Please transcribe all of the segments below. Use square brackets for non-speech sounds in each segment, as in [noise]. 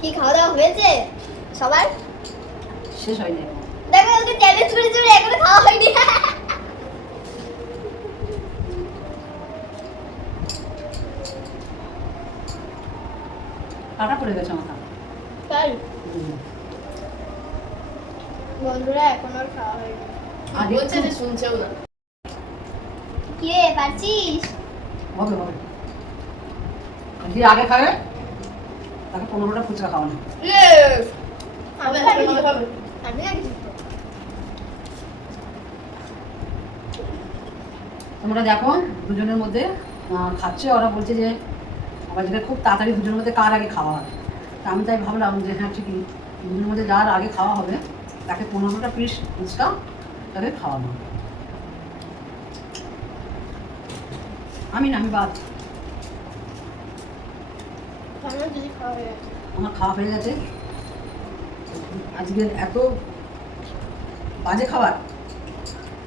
কি খাওয়া দাওয়া হয়েছে? সবার? শেষ হয়নি। দেখো ওকে চ্যালেঞ্জ করে চলে এখনও খাওয়া হয়নি। কাটা পড়ে গেছে মাথা তাই বন্ধুরা এখন আর খাওয়া হয়নি। বলছে যে শুনছেও না। কে পারছিস? হবে হবে। আগে খাবে তাকে পনেরোটা ফুচকা খাওয়ানো। তোমরা দেখো দুজনের মধ্যে খাচ্ছে। ওরা বলছে যে আবার যেটা খুব তাড়াতাড়ি দুজনের মধ্যে কার আগে খাওয়া হয়। তা আমি তাই ভাবলাম যে হ্যাঁ ঠিকই। দুজনের মধ্যে যার আগে খাওয়া হবে তাকে পনেরোটা পিস ফুচকা তাকে খাওয়ানো আমি না আমি বাদ। আমার খাওয়া হয়ে গেছে আমার খাওয়া হয়ে গেছে। আজকে এত বাজে খাবার,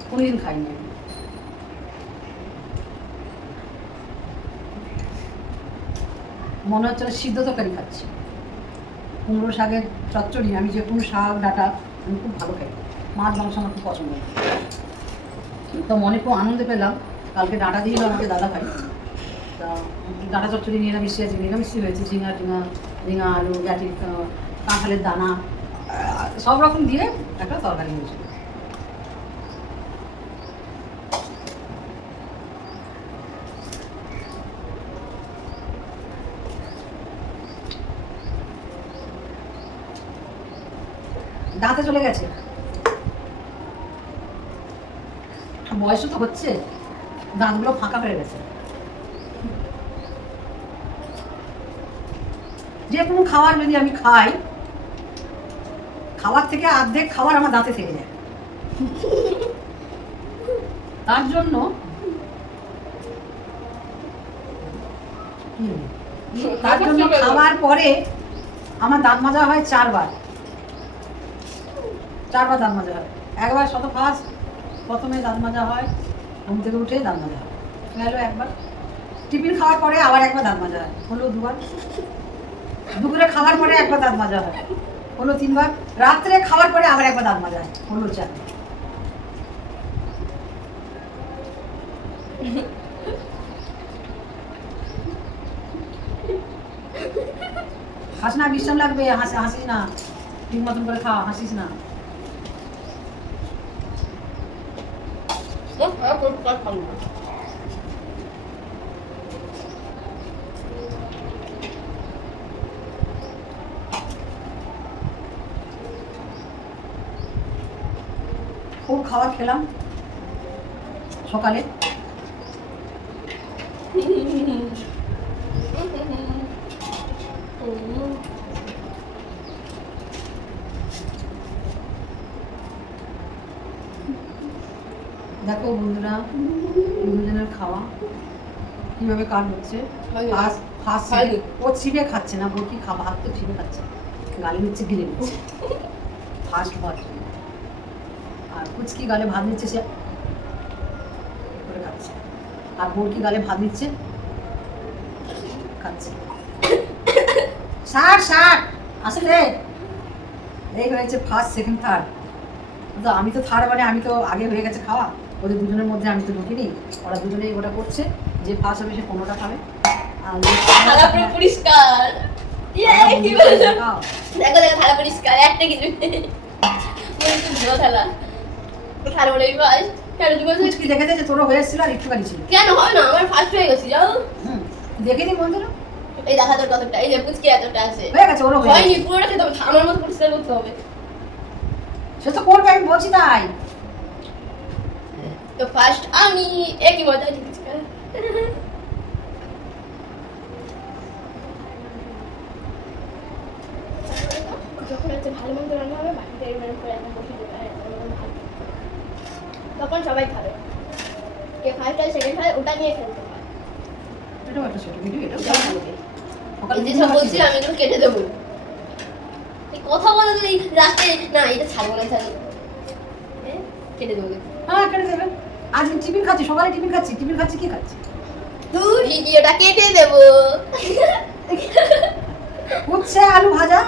কোনোদিন খাইনি আমি। মনে হচ্ছে সিদ্ধ তরকারি খাচ্ছি। কুমড়ো শাকের চচ্চড়ি, আমি যে কোনো শাক, ডাটা, আমি খুব ভালো খাই। মাছ, মাংস আমার খুব পছন্দ। তো মনে খুব আনন্দ পেলাম। কালকে ডাটা দিয়েছিল আমাকে দাদা ভাই তা ডাঁটা চচ্চড়ি নিরামিষি আছে নিরামিষি হয়েছে, ঝিঙা টিঙা ঝিঙা আলু গাটি কাঁঠালের দানা, সব রকম দিয়ে একটা তরকারি হয়েছিল দাঁতে চলে গেছে। বয়সও তো হচ্ছে, দাঁতগুলো ফাঁকা হয়ে গেছে। যে কোনো খাবার যদি আমি খাই খাবার থেকে অর্ধেক খাবার আমার দাঁতে থেকে যায়। তার জন্য তার জন্য খাবার পরে আমার দাঁত মাজা হয় চারবার। চারবার দাঁত মাজা হয়। একবার শত ফার্স্ট প্রথমে দাঁত মাজা হয় ঘুম থেকে উঠে দাঁত মাজা হয়। গেল একবার। টিফিন খাওয়ার পরে আবার একবার দাঁত মাজা হয়। হলো দুবার। দুপুরে খাওয়ার পরে একবার দাঁত মাজা হয়। হলো তিনবার। রাত্রে খাওয়ার পরে আবার একবার দাঁত মাজা হয়। হলো চার বিশ্রাম লাগবে? হাসি হাসিস না। ঠিক মতন করে খা হাসিস না। ও, খুব খাবার খেলাম সকালে। দেখো বন্ধুরা দুজনের খাওয়া কীভাবে কাজ হচ্ছে? ফার্স্ট ও ছিপে খাচ্ছে না বলকি খাবার? হাত তো ছিপে খাচ্ছে। গালি হচ্ছে গিলে নিচ্ছে [laughs] ফার্স্ট ভাত আর কুচকি গালে ভাত নিচ্ছে সে। করে খাচ্ছে। আর বরকি গালে ভাত নিচ্ছে। খাচ্ছে। ষাট ষাট আসলে এই হয়েছে ফার্স্ট সেকেন্ড থার্ড তো আমি তো থার্ড মানে আমি তো আগে হয়ে গেছে খাওয়া। ওদের দুজনের মধ্যে আমি তো ঢুকিনি। ওরা দুজনেই ওটা করছে। যে ফার্স্ট হবে সে পনেরোটা খাবে। আর পরিষ্কার। ইয়ে, বলছো? দেখো দেখো থালা পরিষ্কার। একটা কিছু থালা। কেন তুমি কুচকি যে তোরও হয়ে এসেছিল আর একটুখানি ছিল? কেন হয় না? আমার ফার্স্ট হয়ে গেছে যাও দেখিনি বন্ধুরা এই দেখা তোর কতটা এই যে পুচকি এতটা আছে। হয়ে গেছে ওরও হয়নি পুরোটা খেতে হবে আমার মতো পরিষ্কার করতে হবে। সে তো করবে আমি বলছি তাই। তো ফার্স্ট আমি একই মজা আছে পুচকা যখন হচ্ছে ভালো মন্দ রান্না হবে বাকিটা এরকম করে একদম বসে দেবে আর একদম এরকম ভালো। তখন সবাই খাবে। কে ফার্স্ট সেকেন্ড হয় ওটা নিয়ে খেলতে হয়। এটাও একটা ছোট ভিডিও এটাও যাও ভালো। সকালে এই সব বলছি আমি এগুলো কেটে দেবো। এই কথা বলে তো এই রাস্তায় না এটা ছাড়বো না ছাড়বো কেটে দেবো। হ্যাঁ কেটে দেবে। আজ টিফিন খাচ্ছি সকালে টিফিন খাচ্ছি টিফিন খাচ্ছি কি খাচ্ছি? তুই ভিডিওটা কেটে দেবো। উচ্ছে আলু ভাজা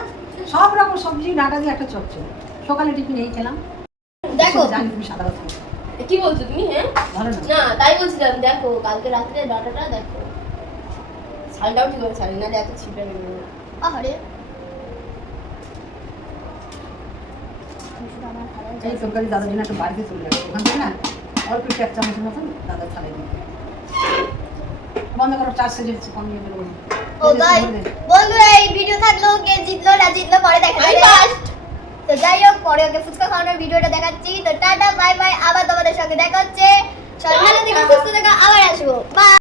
সব রকম সবজি ডাটা দিয়ে একটা চচ্চড়ি। সকালে টিফিন এই খেলাম। দেখো জানি তুমি সাদা খাবে। কি বলছো তুমি হ্যাঁ? না। তাই বলছিলাম দেখো কালকে রাত্রে ডাটাটা দেখো। ছালটাও ঠিক করে এত ছিপে নেবে আরে শুধু আমার ভালো এই তরকারি দাদার জন্য একটু বাড়িতে চলে যাবে ওখান থেকে না অল্প একটু এক চামচের মতন দাদার থালে দিন বন্ধ করো চার সেজে বন্ধুরা এই ভিডিও থাকল কে জিতলো না জিতলো পরে দেখা যাবে তো যাই হোক, পরে ওকে ফুচকা খাওয়ানোর ভিডিওটা দেখাচ্ছি। তো টাটা, বাই বাই, আবার তোমাদের সঙ্গে দেখা হচ্ছে। সবাই ভালো থেকো, সুস্থ থেকো, আবার আসব। বাই